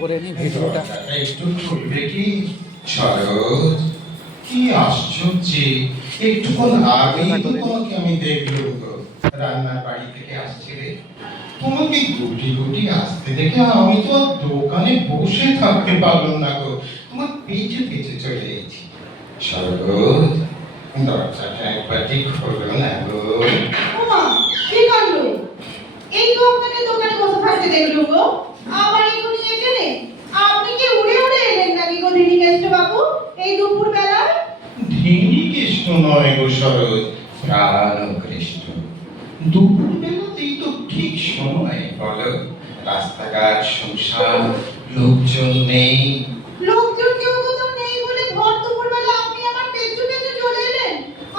করে নি ভিডিওটা। একটু খুলবে কি? শরৎ, কি আশ্চর্য! একটুক্ষণ আগেই তো তোমাকে আমি দেখলুম গো, রান্নার বাড়ি থেকে আসছিলে। তোমাকে গুটি গুটি আসতে দেখে আমি তো আর দোকানে বসে থাকতে পারলাম না গো, তোমার পিছু পিছু চলে এসেছি। শরৎ, দরজাটা একবার ঠিক খোলো না গো। ওমা, কি কাণ্ড! এই তো আপনাকে দোকানে বসে থাকতে দেখলুম গো, আবার এখনই এখানে। আপনি কি উড়ে উড়ে এলেন নাকি গো দিনীকেষ্ট বাবু এই দুপুর বেলায়? ধীনিকৃষ্ট নয় গো শরৎ, প্রাণকৃষ্ট। দুপুর বেলাতেই তো ঠিক সময় বলো, রাস্তাঘাট শুনশান, লোকজন নেই। লোকজন কেউ কোথাও নেই বলে ভর দুপুর বেলা আপনি আমার পেছু পেছু চলে এলেন।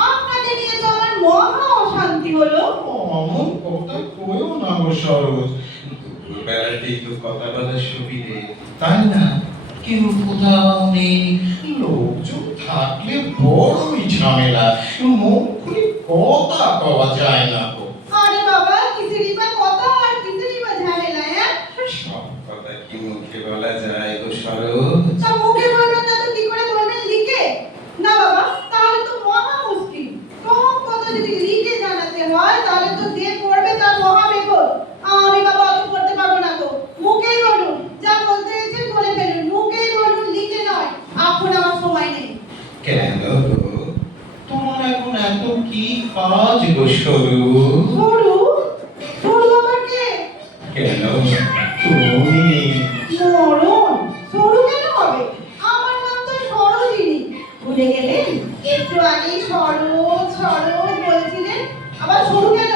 আপনাকে নিয়ে তো আমার মহা অশান্তি হলো। অমন কথা কইও না গো শরৎ, দুপুর বেলাতেই তো কথা বলার সুবিধে, তাই না? কেউ কোথাও নেই, লোকজন থাকলে বড়ই ঝামেলা, মুখ খুলে কথা কওয়া যায় না গো। আরে বাবা, কিসেরই বা কথা আর কিসেরই বা ঝামেলা, হ্যাঁ? সব কথা কি মুখে বলা যায় গো শরৎ? তা মুখে বলবেন না তো কি করে বলবেন লিখে? না বাবা, তাহলে তো মহা মুশকিল। সব কথা যদি লিখে জানাতে হয় তাহলে তো যে পড়বে তার মহা বিপদ। আমি বাবা অত করতে পারবো না গো। মুখেই বলুন, যা বলতে ইচ্ছে বলে ফেলুন, মুখেই বলুন, লিখে নয়। এখন আমার সময় নেই। কেন গো, তোমার এখন এত কি কাজ গো সরু? সরু? সরু আবার কে? কেন তুমি? মরণ? সরু কেন হবে? আমার নাম তো সরোজিনী। ভুলে গেলেন? একটু আগেই সরোজ সরোজ বলছিলেন, আবার সরু কেন?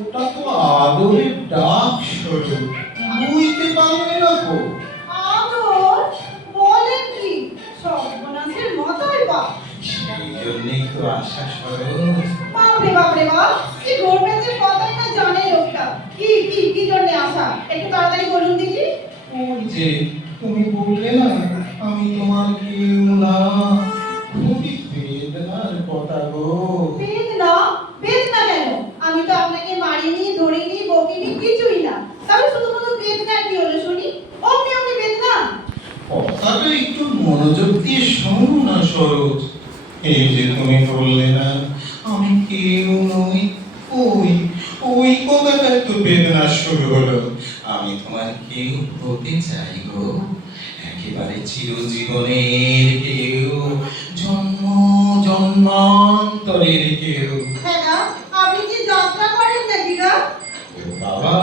ওটা তো আদরের ডাক সরু, বুঝতে পারবে না গো? আদর? বলেন কি? সর্বনাশের মাথায় বাপ। সেই জন্যই তো আশা সরু। বাপরে বাপরে বাপ, কি গর্বের কথাই না জানে লোকটা। কি জন্য আসা? একটু তাড়াতাড়ি বলুন দেখি। ওই যে তুমি বললে না আমি তোমার কেউ না, খুবই বেদনার কথা গো। বেদনা? বেদনা কেন? আমি তো আপনাকে মারিনি, ধরিনি, বকিনি, কিছুই না। তাহলে শুধুমাত্র বেদনা কি হলো শুনি? অমনি বেদনা? কথাটা একটু মনোযোগ দিয়ে শোনো না সরোজ। এই যে তুমি বললে না আমি কেউ নই, ওই ওই কথাটা একটু বেদনা শুরু হলো। আমি তোমার কেউ হতে চাই গো, একেবারে চিরজীবনের কেউ, জন্ম জন্মান্তরের কেউ। হ্যাঁ না, আপনি কি যাত্রা করেন নাকি গা? ও বাবা,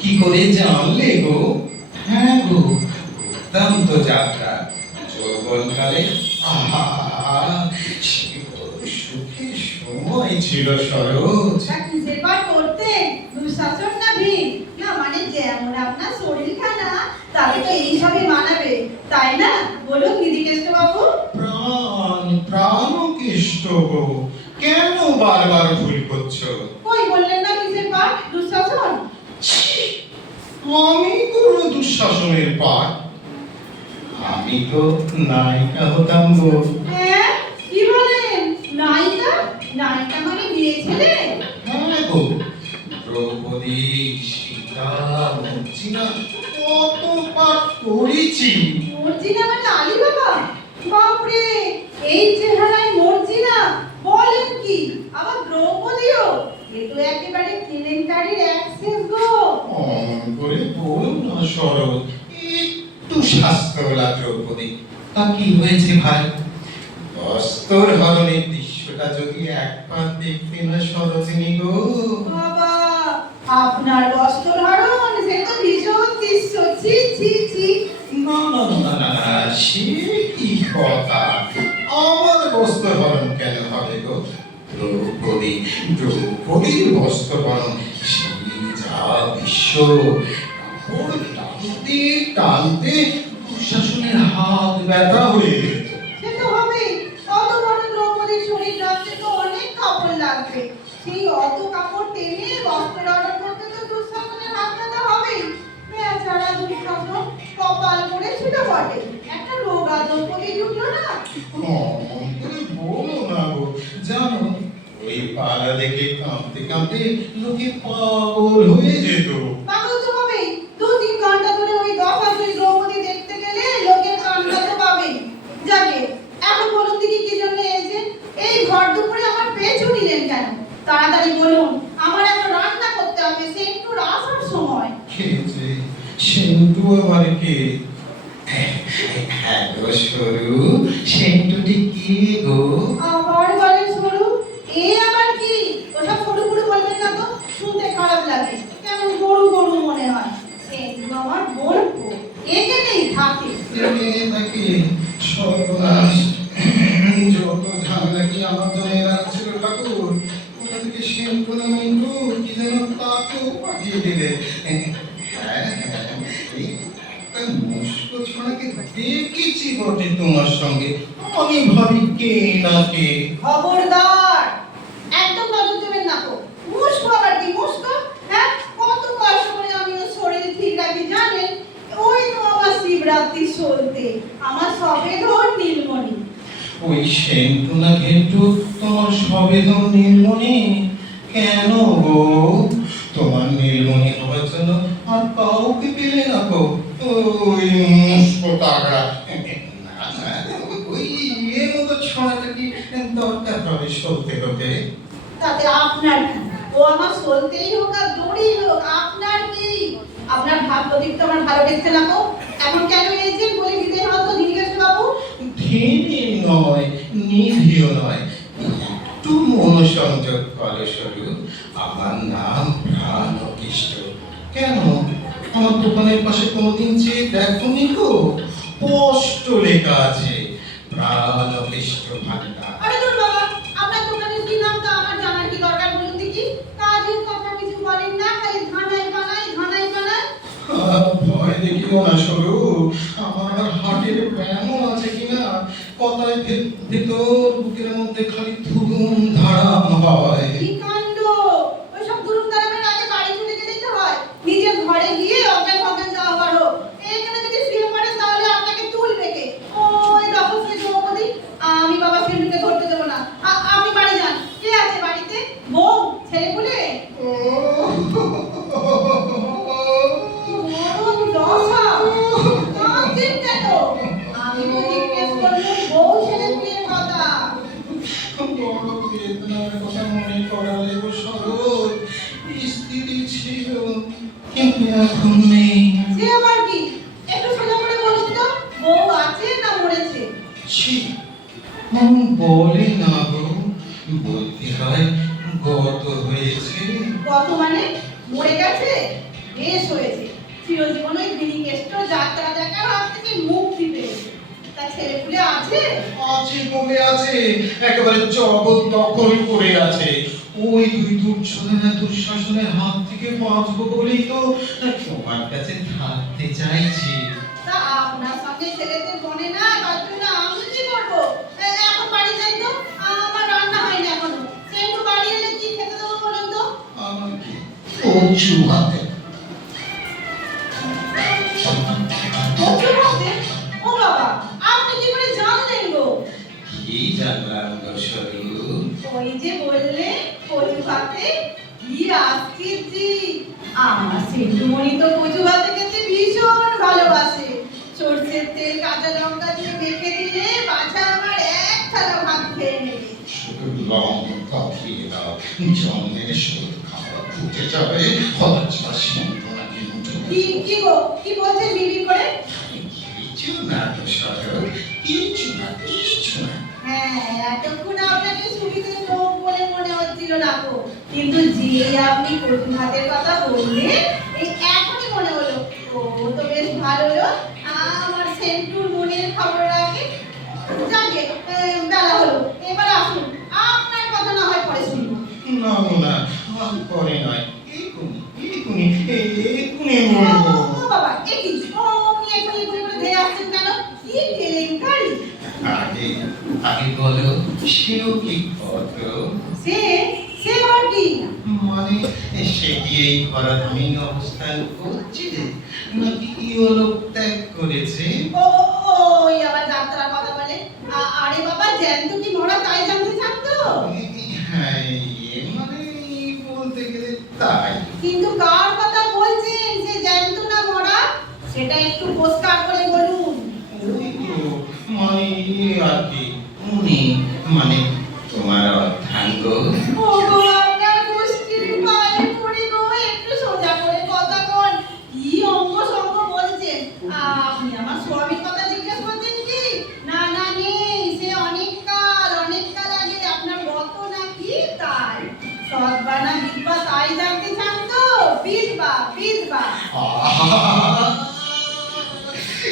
কি করে জানলে গো? হ্যাঁ গো, দুর্দান্ত যাত্রা। যৌবনকালে আহা, সে বড় সুখের সময় ছিল সরোজ। তা কিসের পার করতেন? দুঃশাসন না ভিড়? না মানে যেমন আপনার শরীরখানা, তাহলে তো এইসবই মানাবে, তাই না? বলুন দিদিকেষ্ট বাবু। প্রাণকৃষ্ট গো, কেন বারবার ভুল করছো? কই বললেন না কিসের পার? দুঃশাসন? আমি কোনো দুঃশাসনের পাঠ? আমি তো নায়িকা হতাম গো। হ্যাঁ, কি বলেন? নায়িকা? নায়িকা মানে বিয়ে ছেলে? হ্যাঁ গো, দ্রৌপদী, সীতা, মর্জিনা, কত পাঠ করেছি। মর্জিনা মানে আলী বাবা? বাপরে, এই চেহারায় মর্জিনা? বলেন কি? আবার দ্রৌপদীও? এ তো একেবারে কেলেঙ্কারির অ্যাক্সেস গো। অমন করে বল না সরল, একটু স্বাস্থ্যওয়ালা দ্রৌপদী। তা কি হয়েছে ভাই? বস্ত্র হরণের দৃশ্যটা যদি একবার দেখতে না সরোজিনী গো। বাবা, আপনার বস্ত্রহরণ সে তো ভীষণ দৃশ্য। ছি ছি ছি। না না না না না না, সে কি কথা? আমার বস্ত্র হরণ কেন হবে গো? দ্রৌপদীর বস্ত্র হরণ, সেই যা দৃশ্য! কাপড় টানতে টানতে দুঃশাসনের হাত ব্যথা হয়ে যেত। সে তো হবেই। অত বড় দ্রৌপদীর শরীর রাখতে তো অনেক কাপড় লাগবে। সেই অত কাপড় টেনে বস্ত্র অর্ডার করতে তো দুঃশাসনের হাত ব্যথা হবেই। বেচারা দুঃশাসন কপাল পড়েছিল বটে, একটা রোগা দ্রৌপদী জুটলো না। অমন করে বলো না গো, জানো ওই পাড়া দেখে কাঁপতে কাঁপতে লোকে পাগল হয়ে যেত। পাগল তো হবেই। 2-3 ঘন্টা ধরে ওই দশা দুই যে সেন্টু আবার কে? হ্যাঁ গো সরু, সেন্টুটি কি গো? আবার বলে সরু? এ আবার কি? ওসব সরু পুরু বলবেন না তো, শুনতে খারাপ লাগে, কেমন গরু গরু মনে হয়। সেন্টু আমার বলবো, একে নেই থাকে। তাকে সর্বনাশ, যত ঝামেলা কি আমার জন্য রাখছিল ঠাকুর, ওটা থেকে সেন্টু না মিন্টু কি যেন তাকেও পাঠিয়ে দিলে। হ্যাঁ, এই একটা মুস্কো ছড়াকে দেখেছি বটে তোমার সঙ্গে, আমি ভাবি কে না কে। খবরদার, একদম নজর দেবেন না তো। মুস্কো আবার কি মুস্কো? হ্যাঁ, কত কষ্ট করে আমি ওর শরীর ঠিক রাখি জানেন? ওই তো আমার শিবরাত্রি চলতে, আমার সবে ধর নীলমণি। ওই সেন্টু না ঘেন্টু তোমার সবেদন নীলমণি? কেন গো, তোমার নীলমণি হবার জন্য আর কাউকে পেলে না গো? ওই মুস্কো তাগড়া, না না, ওই এর মতো ছড়াটা কি দরকার হবে সলতে হতে? তাতে আপনার কি? ও আমার চলতেই হোক আর দড়ি হোক, আপনার কি? আপনার ভাগ্য দেখতে আমার ভালো দেখতে না তো? এখন কেন এই যে বলে দিতে হতো দিদিকে বাবু? ধীরে নয়, নিধিও নয়, একটু মনোসংযোগ করো সরু। আমার নাম প্রাণকৃষ্ট। কেন, আমার দোকানের পাশে কোনোদিন চেয়ে দেখোনি গো? স্পষ্ট লেখা আছে, প্রাণকৃষ্ট ভান্ডার। আরে দূর বাবা, আপনার দোকানের কি নাম তো আমার জানার কি দরকার বলুন দেখি? কাজের কথা কিছু বলেন না, খালি ধানাই বানাই ধানাই বানাই। ভয় দেখিও না সরু, আমার হাটের ব্যায়ামও আছে কিনা, কথায় ভেতর বুকের মধ্যে খালি ধুম ধারাম হয়। কি কাণ্ড! ওইসব দুরুম দারামের আগে বাড়ি চলে যেতে তো হয়, নিজের ঘরে গিয়ে অজ্ঞান ফজ্ঞান যাওয়া পারো। এখানে যদি শুয়ে পড়েন তাহলে আপনাকে তুলবে কে? ওই রহস্যের দ্রৌপদী। আমি বাবা সেন্টুকে ধরতে দেবো না। আপনি বাড়ি যান। কে আছে বাড়িতে? বউ? ছেলে পুলে? মরণ দশা! কাঁদছেন কেন? আমি তো জিজ্ঞেস করলাম বউ ছেলে পুলের কথা। বড় বেদনার কথা মনে করালে গো সরু, স্ত্রী ছিল কিন্তু এখন নেই। সে আবার কি? একটু সোজা করে বলুন তো, বউ আছে না মরেছে? ছি, মন বলে না গো, বলতে হয় গত হয়েছে। কত মানে? মরে গেছে? বেশ হয়েছে, চিরজীবন ওই দিনিকেষ্ট যাত্রা দেখার হাত থেকে মুক্তি পেয়েছে। তা ছেলে পুলে আছে? আছে বলে আছে, একেবারে জগৎ দখল করে আছে। ওই দুই দুঃশাসনের হাত থেকে বাঁচবো বলেই তো তোমার কাছে থাকতে চাইছি। তা আপনার সঙ্গে ছেলেদের বনে না, তার জন্য আমি কি করবো? এখন বাড়ি যাই তো, আমার রান্না হয়নি এখনো। সেন্টু বাড়ি এলে কি খেতে দেবো বলুন তো? আমার কি কচু হাতে। কচু ভাতে? ও বাবা, আপনি কি করে জানলেন গো? কি জানলাম গো সরু? ওই যে বললে কচু ভাতে, কি আশ্চর্যি! আমার সেন্টুমণি তো কচু ভাতে খেতে ভীষণ ভালোবাসে। সরষের তেল কাঁচা লঙ্কা দিয়ে মেখে দিলে বাছা আমার এক থালা ভাত খেয়ে নেবে। শুধু লঙ্কা দিয়ে দাও, জন্মের শোধ খাওয়া ফুটে যাবে। হচ্ছা সেন্টু না কিন্তু কি গো, কি বলছেন বিড়ি করে? কিছু না গো সরু, কিছু না। হ্যাঁ, এতক্ষণ আপনাকে সুবিধে লোক বলে মনে হচ্ছিল না গো, কিন্তু যে আপনি কচু ভাতের কথা বললেন, এই এখনই মনে হলো ও তো বেশ ভালো লোক, আমার সেন্টুর মনের খবর রাখে। যাকে বেলা হলো, এবার আসুন, আপনার কথা না হয় পরে শুনবো। না না, আর পরে নয়, এক্ষুনি বলবো। ও বাবা, এ কি? অমনি এখনই করে করে ধেয়ে আসছেন কেন? কি কেলেঙ্কারি! আগে বলো, সেও কি কত? সে সে আবার কি? মানে সে কি এই ধরাধীন অবস্থান করছে, নাকি ইহলোক ত্যাগ করেছে? ওই আবার যাত্রার কথা বলে। আরে বাবা, জ্যান্ত কি মরা তাই জানতে চান তো? হ্যাঁ, মানে বলতে গেলে তাই। কিন্তু কার কথা বলছেন, সে জ্যান্ত না মরা? সেটা একটু পরিষ্কার করে বলুন। ওই তো, মানে আর কি, উনি মানে তোমার অর্ধাঙ্গ। ও গো, আপনার গোষ্ঠীর পায়ে পড়ি গো, একটু সোজা করে কথা কন। কি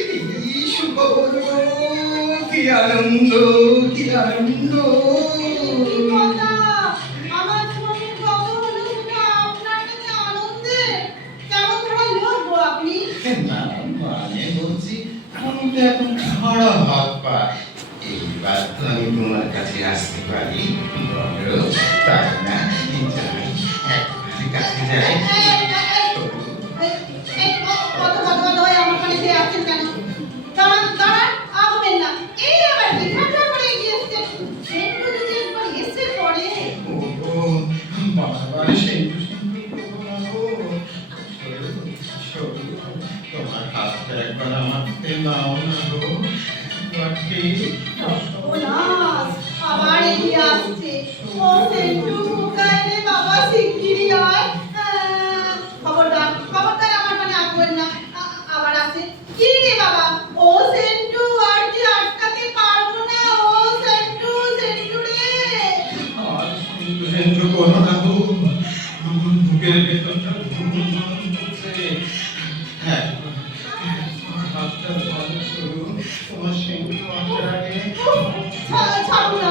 এই সুখবর, কি আনন্দ, কি আনন্দ। কি কথা? আমার জীবনের কত হলো সেটা আপনার কাছে আনন্দে? কেমন ধরা লোক গো আপনি? না, মানে বলছি আমি তো এখন খারাপ হাত পাই। এইবার তো আমি তোমার কাছে আসতে পারি, বলো তাই না? যাই, একবার কাছে যাই। কত কত কত হয়ে আমার কানে দিয়ে আসছেন কেন? দাঁড়ান দাঁড়ান, আগবেন না। এই আবার কি ঠান্ডা পড়ে গিয়েছে? একটু যদি একবার এসে পড়ে। ও বাবার সেন্টু সেন্টু করবো না গো। শোনো, তোমার হাতটা একবার আমার হাতে নাও না গো। একবার please। সর্বনাশ, আবার এগিয়ে আসছে। ও সেন্টু কোথায় রে বাবা, শিগগিরই আয়। খবরদার খবরদার আমার কানে আগবেন না। আবার আসে। কি রে বাবা? ও সেন্টু, আর কি আটকাতে পারবো না। ও সেন্টু, সেন্টু রে। আর সেন্টু সেন্টু করো না গো। আমার বুকের ভেতরটা ঘুম করছে। হ্যাঁ, তোমার হাতটা ধরো শুরু। তোমার সেন্টু আসার আগে ছাড়ুন না,